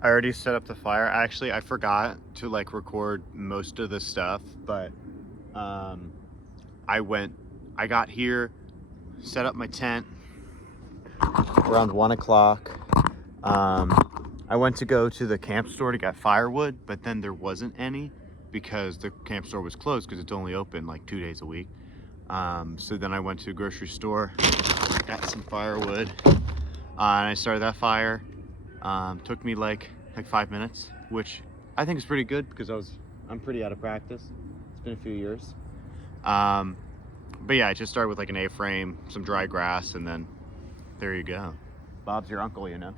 I already set up the fire. Actually, I forgot to like record most of the stuff, but I got here, set up my tent around 1 o'clock. I went to go to the camp store to get firewood, but then there wasn't any because the camp store was closed because it's only open like 2 days a week. So then I went to a grocery store, got some firewood, and I started that fire. Took me like 5 minutes, which I think is pretty good because I'm pretty out of practice. It's been a few years. But yeah, I just started with like an A-frame, some dry grass, and then there you go. Bob's your uncle, you know.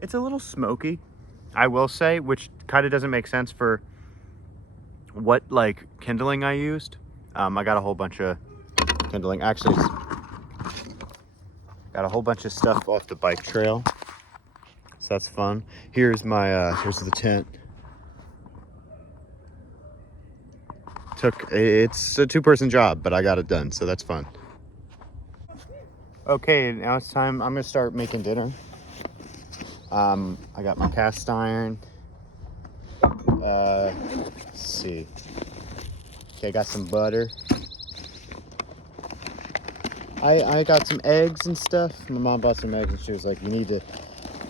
It's a little smoky, I will say, which kind of doesn't make sense for what like kindling I used. I got a whole bunch of kindling. Actually, got a whole bunch of stuff off the bike trail, so that's fun. Here's my here's the tent. It's a 2-person job, but I got it done, so that's fun. Okay, now it's time. I'm gonna start making dinner. I got my cast iron. Let's see. Okay, I got some butter. I got some eggs and stuff. My mom bought some eggs and she was like, you need to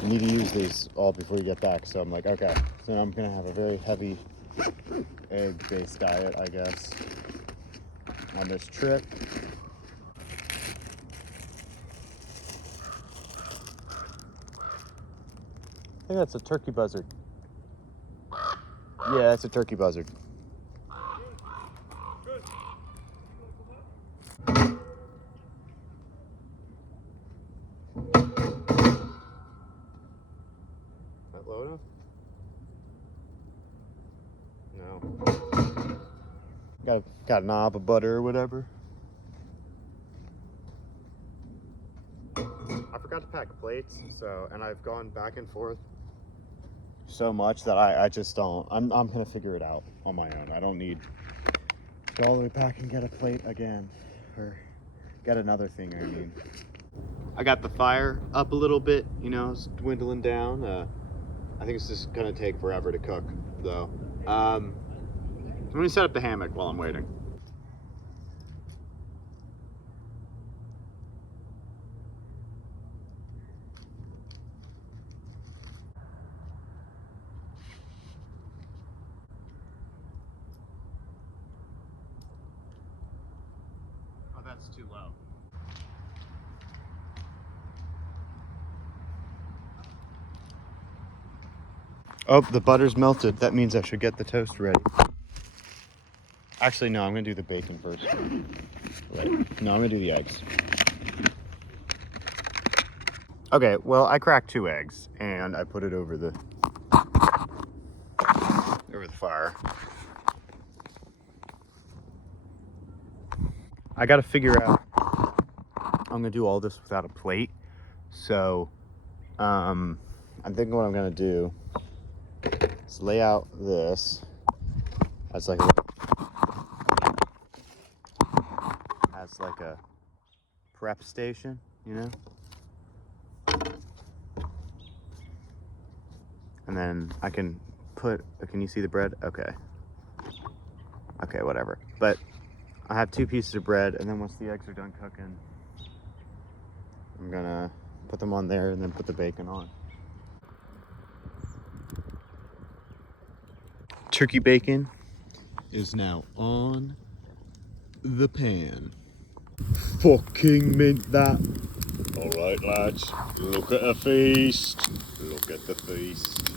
use these all before you get back. So I'm like, okay. So I'm gonna have a very heavy egg-based diet, I guess, on this trip. I think that's a turkey buzzard. Yeah, that's a turkey buzzard. That low enough? No. Got a knob of butter or whatever. I forgot to pack plates, and I've gone back and forth so much that I just don't. I'm gonna figure it out on my own. I don't need to go all the way back and get a plate again, or get another thing. I mean, I got the fire up a little bit. You know, it's dwindling down. I think it's just gonna take forever to cook, though. I'm gonna set up the hammock while I'm waiting. Oh, that's too low. Oh, the butter's melted. That means I should get the toast ready. Actually, no, I'm gonna do the bacon first. Right. No, I'm gonna do the eggs. Okay, well, I cracked 2 eggs and I put it over the fire. I gotta figure out, I'm gonna do all this without a plate. So, I'm thinking what I'm gonna do is lay out this as like a prep station, you know? And then I can can you see the bread? Okay. Okay, whatever. But I have 2 pieces of bread, and then once the eggs are done cooking, I'm gonna put them on there and then put the bacon on. Turkey bacon is now on the pan. Fucking mint that. All right, lads, look at the feast. Look at the feast.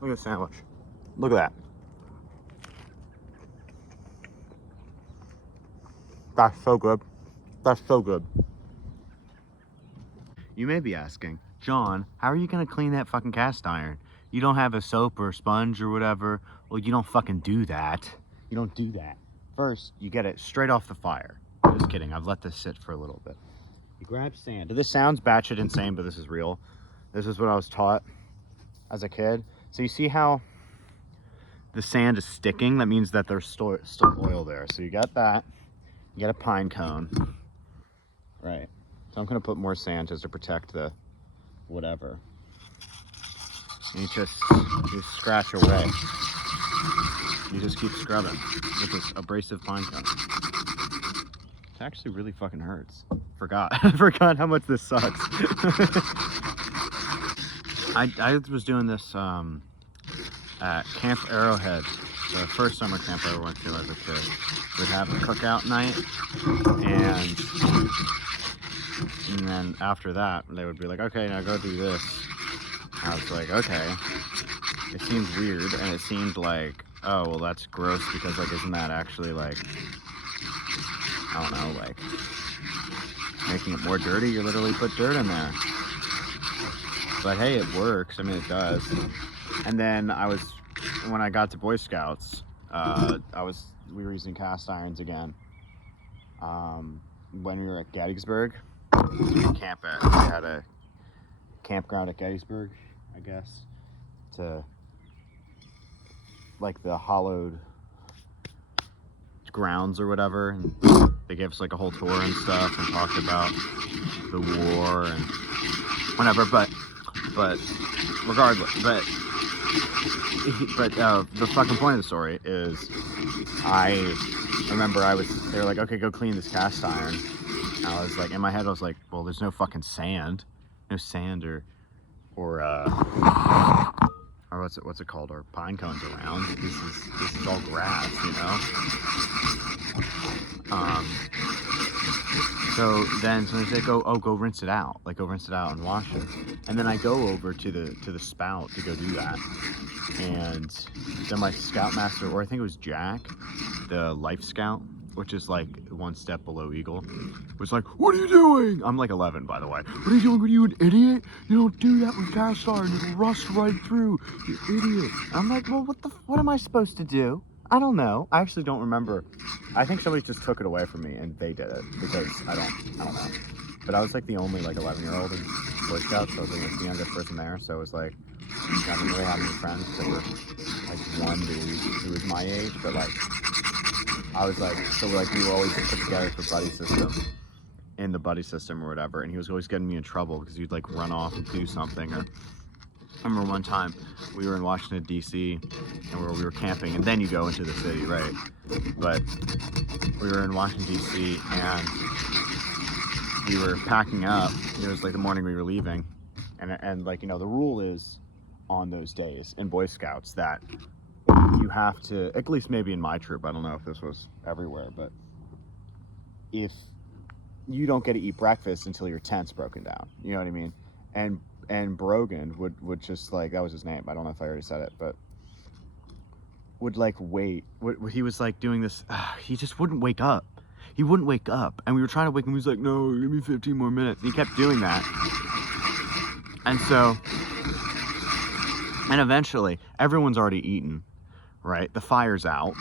Look at the sandwich. Look at that. That's so good. That's so good. You may be asking, John, how are you gonna clean that fucking cast iron? You don't have a soap or a sponge or whatever. Well, you don't fucking do that. You don't do that. First, you get it straight off the fire. Just kidding, I've let this sit for a little bit. You grab sand. This sounds batshit insane, but this is real. This is what I was taught as a kid. So you see how the sand is sticking? That means that there's still oil there. So you got that. You got a pine cone. Right. So I'm going to put more sand just to protect the whatever. And you just scratch away. You just keep scrubbing with this abrasive pine cone. It actually really fucking hurts. Forgot. I forgot how much this sucks. I was doing this at Camp Arrowhead, the first summer camp I ever went to as a kid. We'd have a cookout night, and then after that, they would be like, okay, now go do this. I was like, okay. It seems weird, and it seemed like, oh, well, that's gross because, like, isn't that actually, like, I don't know, like, making it more dirty? You literally put dirt in there. But hey, it works. I mean, it does. And then when I got to Boy Scouts, we were using cast irons again. When we were at Gettysburg, we had a campground at Gettysburg, I guess, to, like, the hollowed grounds or whatever. And they gave us, like, a whole tour and stuff and talked about the war and whatever, but regardless, but the fucking point of the story is, I remember they were like, okay, go clean this cast iron. And I was like, in my head, I was like, well, there's no fucking sand, or what's it called, or pine cones around. This is all grass, you know. So then they say, go rinse it out, like go rinse it out and wash it. And then I go over to the spout to go do that. And then my scoutmaster, or I think it was Jack, the life scout, which is like one step below Eagle, was like, what are you doing? I'm like 11, by the way. What are you doing? Are you an idiot? You don't do that with cast iron. It'll rust right through, you idiot. I'm like, well, what am I supposed to do? I don't know. I actually don't remember. I think somebody just took it away from me and they did it because I don't know. But I was like the only like 11-year-old in Boy Scouts, so I was like the youngest person there. So it was like, I didn't really have any friends that were like one dude who was my age, but like I was like, so like we were always put together for buddy system, in the buddy system or whatever, and he was always getting me in trouble because he'd like run off and do something. Or I remember one time we were in Washington, D.C., and we were camping, and then you go into the city, right? But we were in Washington, D.C., and we were packing up. It was like the morning we were leaving, and like, you know, the rule is on those days in Boy Scouts that you have to, at least maybe in my troop, I don't know if this was everywhere, but if you don't get to eat breakfast until your tent's broken down, you know what I mean? And Brogan would just like, that was his name, I don't know if I already said it, but would like wait. He was like doing this, he just wouldn't wake up. He wouldn't wake up. And we were trying to wake him, he was like, no, give me 15 more minutes. And he kept doing that. And eventually, everyone's already eaten, right? The fire's out.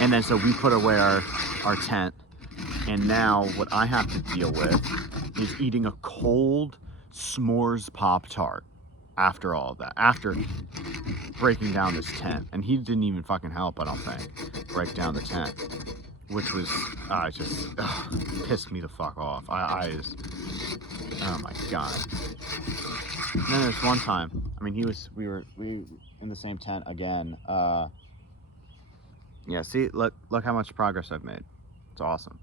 And then so we put away our tent. And now what I have to deal with is eating a cold s'mores Pop-Tart after all of that, after breaking down this tent. And he didn't even fucking help, I don't think, break down the tent, which was, just pissed me the fuck off. I just, oh my God. And then there's one time, I mean, we were in the same tent again. Yeah, see, look how much progress I've made. It's awesome.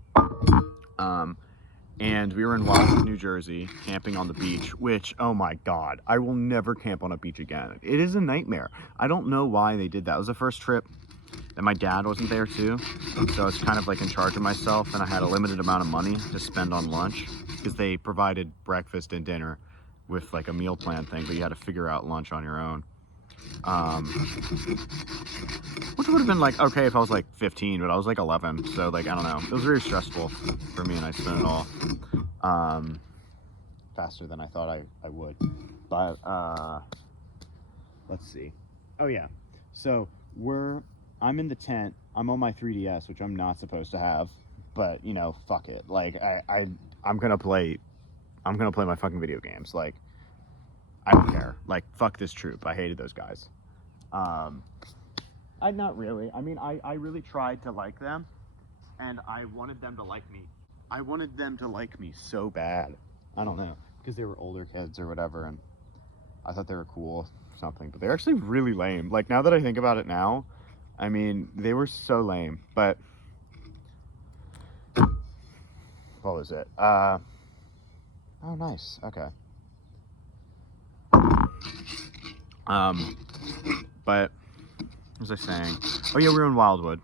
And we were in Washington, New Jersey, camping on the beach, which, oh my God, I will never camp on a beach again. It is a nightmare. I don't know why they did that. It was the first trip that my dad wasn't there too. So I was kind of like in charge of myself, and I had a limited amount of money to spend on lunch because they provided breakfast and dinner with like a meal plan thing, but you had to figure out lunch on your own. Which would have been like okay if I was like 15, but I was like 11, so like I don't know. It was very stressful for me, and I spent it all faster than I thought I would. But let's see. Oh yeah, so I'm in the tent. I'm on my 3DS, which I'm not supposed to have, but you know, fuck it. Like I'm gonna play my fucking video games. Like I don't care. Like fuck this troop. I hated those guys. I not really. I mean, I really tried to like them, and I wanted them to like me. I wanted them to like me so bad. I don't know, because they were older kids or whatever, and I thought they were cool or something. But they're actually really lame. Like now that I think about it now, I mean, they were so lame. But what was it? Oh, nice. Okay. But what was I saying? Oh yeah, we were in Wildwood,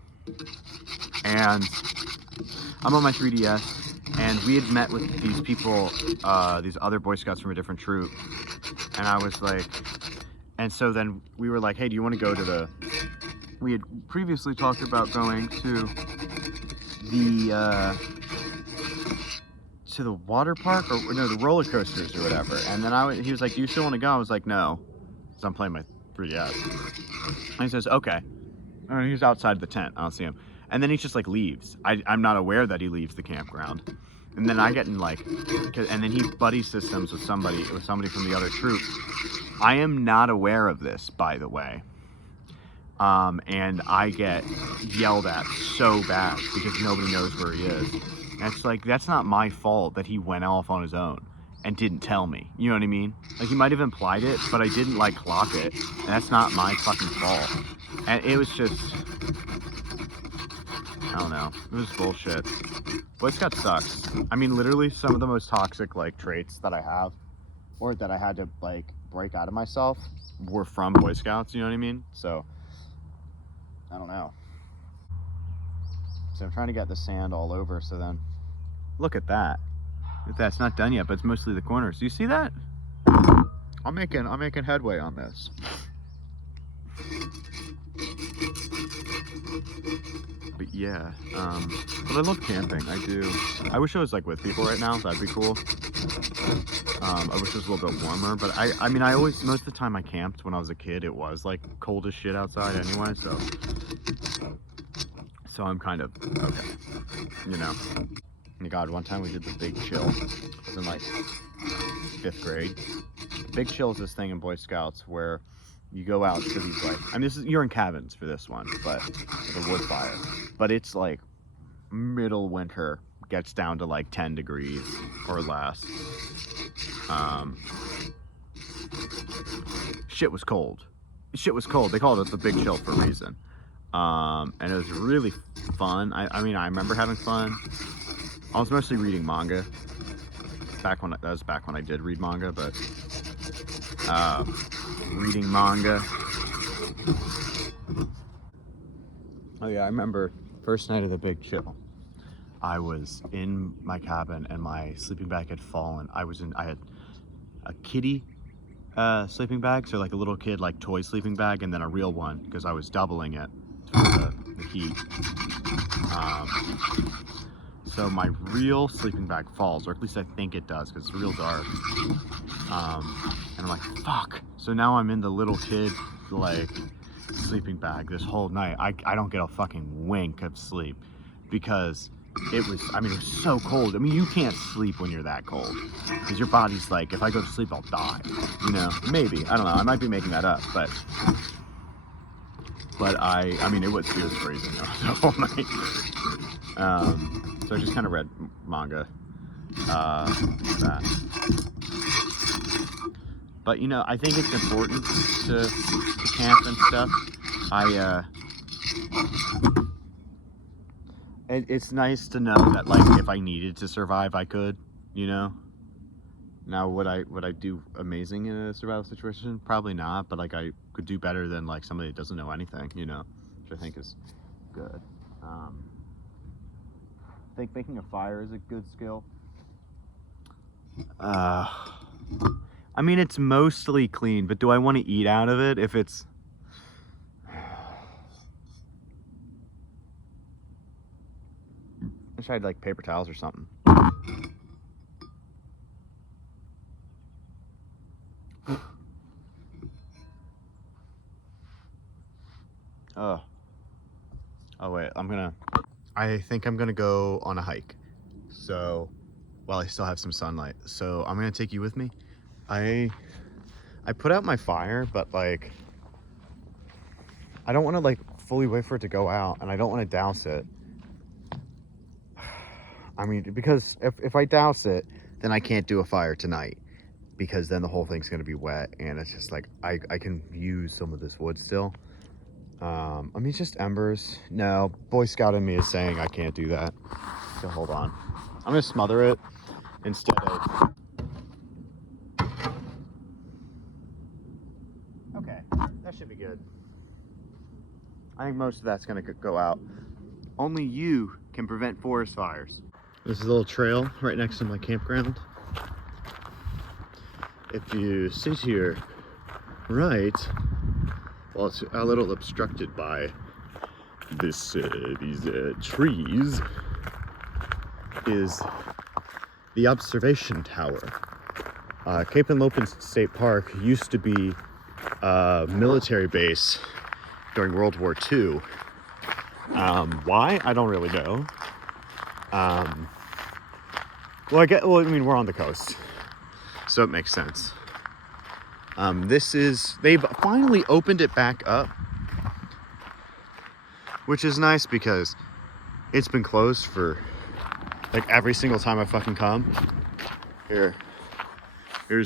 and I'm on my 3DS, and we had met with these people, these other Boy Scouts from a different troop, and I was like, and so then we were like, hey, do you want to go to the? We had previously talked about going to the water park or no, the roller coasters or whatever. And then he was like, do you still want to go? I was like, no, because I'm playing my 3DS. And he says, okay. And he's outside the tent. I don't see him. And then he just like leaves. I'm not aware that he leaves the campground. And then I get in like, and then he buddy systems with somebody from the other troop. I am not aware of this, by the way. And I get yelled at so bad because nobody knows where he is. And it's like, that's not my fault that he went off on his own and didn't tell me. You know what I mean? Like, he might have implied it, but I didn't, like, clock it. And that's not my fucking fault. And it was just, I don't know. It was bullshit. Boy Scout sucks. I mean, literally some of the most toxic, like, traits that I have, or that I had to, like, break out of myself, were from Boy Scouts, you know what I mean? So, I don't know. So I'm trying to get the sand all over, so then, look at that. That's not done yet, but it's mostly the corners. Do you see that? I'm making headway on this. But yeah, but I love camping. I do. I wish I was like with people right now. That'd be cool. I wish it was a little bit warmer, but I mean, most of the time I camped when I was a kid, it was like cold as shit outside anyway, so I'm kind of okay, you know. Oh my God, one time we did the Big Chill. It was in like 5th grade. Big Chill is this thing in Boy Scouts where you go out to these, like, I mean, you're in cabins for this one, but with a wood fire. But it's like middle winter, gets down to like 10 degrees or less. Shit was cold. Shit was cold. They called it the Big Chill for a reason. And it was really fun. I mean, I remember having fun. I was mostly reading manga. That was back when I did read manga, but reading manga. Oh yeah, I remember first night of the Big Chill. I was in my cabin and my sleeping bag had fallen. I had a kitty sleeping bag, so like a little kid like toy sleeping bag, and then a real one because I was doubling it for the heat. So my real sleeping bag falls, or at least I think it does, because it's real dark. And I'm like, fuck. So now I'm in the little kid, like, sleeping bag this whole night. I don't get a fucking wink of sleep, because it was so cold. I mean, you can't sleep when you're that cold, because your body's like, if I go to sleep, I'll die, you know? Maybe, I don't know, I might be making that up, but I mean, it was freezing the whole night. So I just kind of read manga, that. But, you know, I think it's important to camp and stuff. It's nice to know that, like, if I needed to survive, I could, you know? Now, would I do amazing in a survival situation? Probably not, but, like, I could do better than, like, somebody that doesn't know anything, you know? Which I think is good. I think making a fire is a good skill. I mean, it's mostly clean, but do I want to eat out of it if it's... I wish I had, like, paper towels or something. Oh wait, I'm gonna I think I'm gonna go on a hike. So, while I still have some sunlight. So I'm gonna take you with me. I put out my fire, but like, I don't wanna like fully wait for it to go out, and I don't wanna douse it. I mean, because if I douse it, then I can't do a fire tonight, because then the whole thing's gonna be wet, and it's just like, I can use some of this wood still. I mean, it's just embers. No, Boy Scout in me is saying I can't do that. So hold on. I'm gonna smother it instead of... Okay, that should be good. I think most of that's gonna go out. Only you can prevent forest fires. This is a little trail right next to my campground. If you sit here right, well, it's a little obstructed by these trees, is the observation tower. Cape Henlopen State Park used to be a military base during World War II. Why? I don't really know. Well, I mean, we're on the coast, so it makes sense. They've finally opened it back up, which is nice because it's been closed for like every single time I fucking come. Here's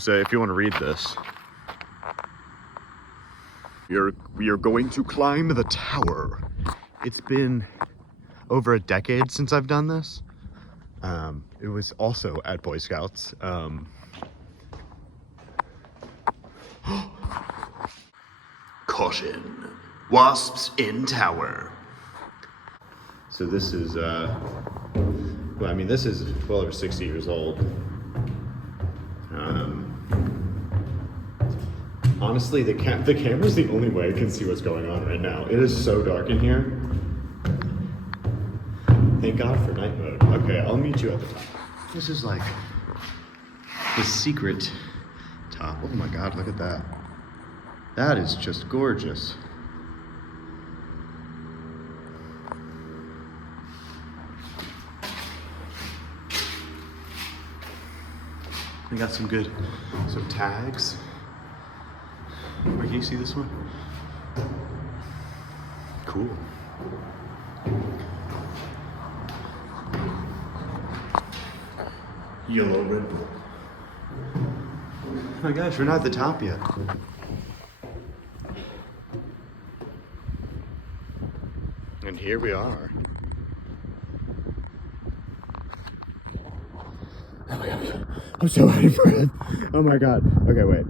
if you want to read this. We are going to climb the tower. It's been over a decade since I've done this. It was also at Boy Scouts. Caution, wasps in tower. So this is, well, I mean, this is well over 60 years old. Honestly, the camera's the only way I can see what's going on right now. It is so dark in here. Thank God for night mode. Okay, I'll meet you at the top. This is like the secret top. Oh my God, look at that. That is just gorgeous. We got some tags. Wait, can you see this one? Cool. Yellow Red Bull. Oh my gosh, we're not at the top yet. And here we are. Oh my God, I'm so out of breath. Oh my God. Okay, wait.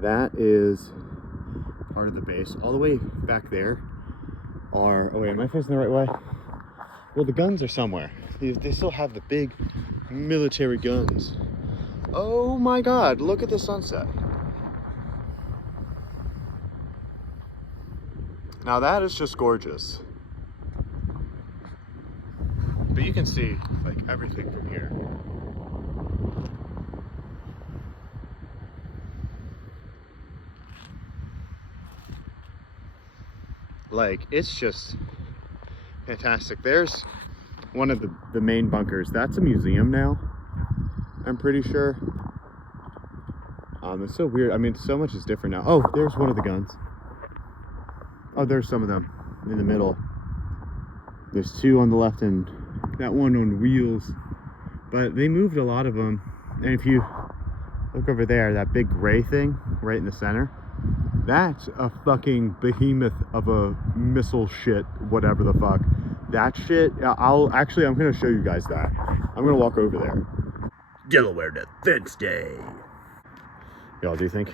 That is part of the base. All the way back there are, oh wait, am I facing the right way? Well, the guns are somewhere. They still have the big military guns. Oh my God, look at the sunset. Now that is just gorgeous. But you can see like everything from here. Like, it's just fantastic. There's one of the main bunkers. That's a museum now, I'm pretty sure. It's so weird. I mean, so much is different now. Oh, there's one of the guns. Oh, there's some of them in the middle. There's two on the left and that one on wheels. But they moved a lot of them. And if you look over there, that big gray thing right in the center, that's a fucking behemoth of a missile shit, whatever the fuck. That shit, I'm gonna show you guys that. I'm gonna walk over there. Delaware Defense Day. Y'all, you think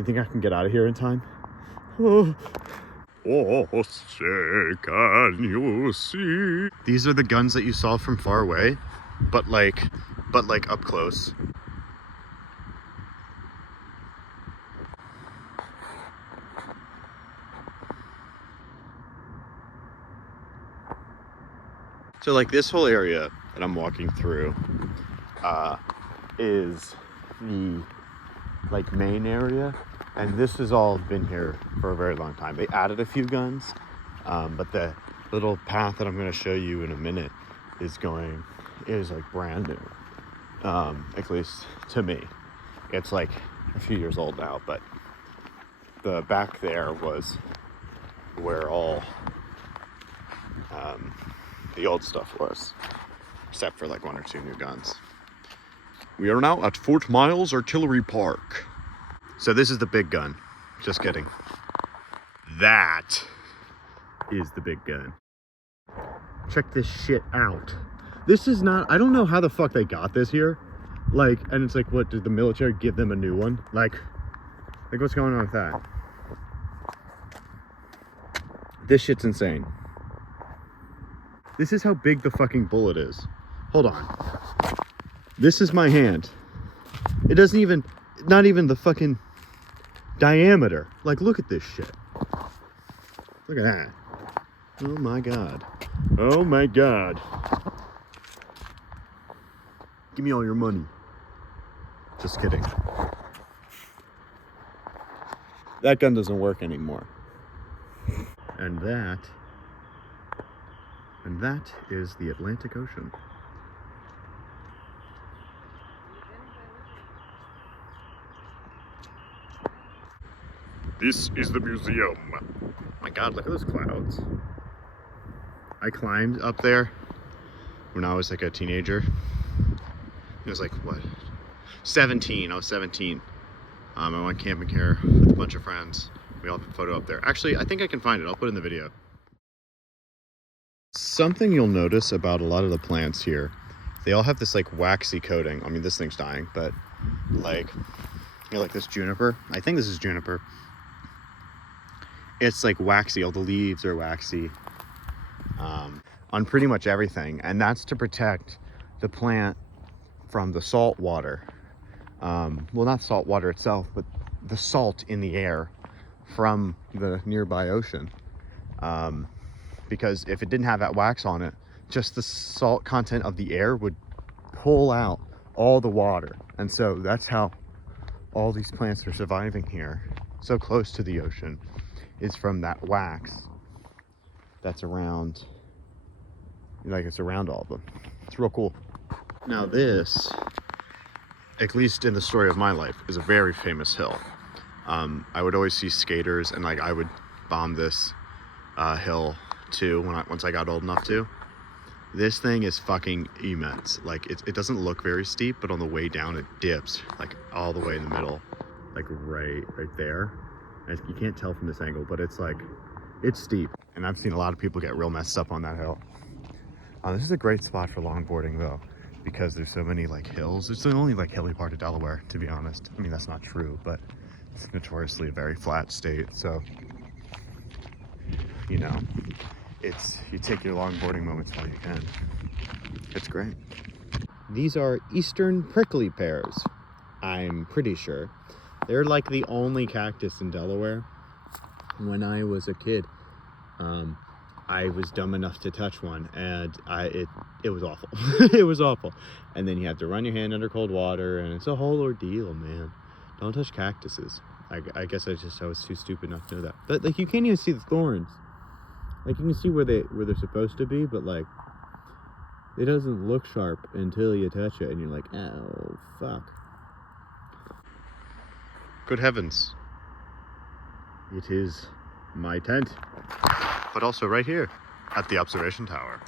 I can get out of here in time? Oh, say, can you see? These are the guns that you saw from far away, but like up close. So like this whole area that I'm walking through is the like main area, And this has all been here for a very long time. They added a few guns, but the little path that I'm going to show you in a minute is like brand new, at least to me. It's like a few years old now, but the back there was where all the old stuff was, except for like one or two new guns. We are now at Fort Miles Artillery Park. So this is the big gun. Just kidding. That is the big gun. Check this shit out. This is not, I don't know how the fuck they got this here. Like, and it's like, what, did the military give them a new one? Like what's going on with that? This shit's insane. This is how big the fucking bullet is. Hold on. This is my hand. It doesn't even, not even the fucking diameter. Like, look at this shit. Look at that. Oh my God. Oh my God. Give me all your money. Just kidding. That gun doesn't work anymore. And that is the Atlantic Ocean. This is the museum. My God, look at those clouds. I climbed up there when I was like a teenager. It was like, what? 17, I was 17. I went camping here with a bunch of friends. We all have a photo up there. Actually, I think I can find it. I'll put it in the video. Something you'll notice about a lot of the plants here, they all have this like waxy coating. I mean, this thing's dying, but like, you know, like this juniper. I think this is juniper. It's like waxy. All the leaves are waxy on pretty much everything. And that's to protect the plant from the salt water. Well, not salt water itself, but the salt in the air from the nearby ocean. Because if it didn't have that wax on it, just the salt content of the air would pull out all the water. And so that's how all these plants are surviving here, so close to the ocean, is from that wax that's around, like it's around all of them. It's real cool. Now this, at least in the story of my life, is a very famous hill. I would always see skaters, and like I would bomb this hill too once I got old enough to. This thing is fucking immense. Like it doesn't look very steep, but on the way down it dips like all the way in the middle, like right there. And you can't tell from this angle, but it's like, it's steep. And I've seen a lot of people get real messed up on that hill. This is a great spot for longboarding though, because there's so many like hills. It's the only like hilly part of Delaware, to be honest. I mean, that's not true, but it's notoriously a very flat state. So, you know, you take your longboarding moments while you can. It's great. These are eastern prickly pears, I'm pretty sure. They're like the only cactus in Delaware. When I was a kid, I was dumb enough to touch one, and it was awful. It was awful. And then you have to run your hand under cold water, and it's a whole ordeal, man. Don't touch cactuses. I guess I was too stupid not to know that. But like, you can't even see the thorns. Like, you can see where they're supposed to be, but like, it doesn't look sharp until you touch it, and you're like, oh fuck. Good heavens. It is my tent. But also right here at the observation tower.